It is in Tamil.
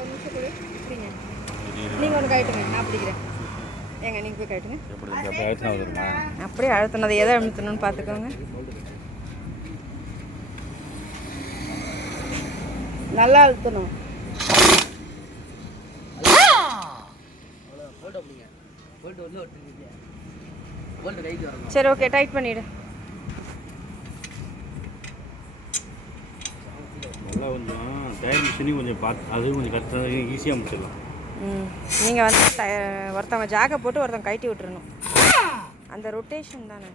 ஒரு நிமிஷம் கூட பிடிங்க. நீங்கள் ஒன்று கட்டுங்க, நான் பிடிக்கிறேன். ஏங்க நீங்கள் போய் கட்டுங்க. அப்படியே அழுத்தினது எதை அழுத்தணும்னு பார்த்துக்கோங்க. நல்லா அழுத்தணும். சரி ஓகே, டைட் பண்ணிவிடு. நல்லா கொஞ்சம் டயர் மிஷினையும் கொஞ்சம் பார்த்து அது கொஞ்சம் கரெக்டாக ஈஸியாக முடிச்சிடலாம். நீங்கள் வந்து ஒருத்தவங்க ஜாக்கை போட்டு ஒருத்தவங்க கழட்டி விட்டுறணும். அந்த ரொட்டேஷன் தானே.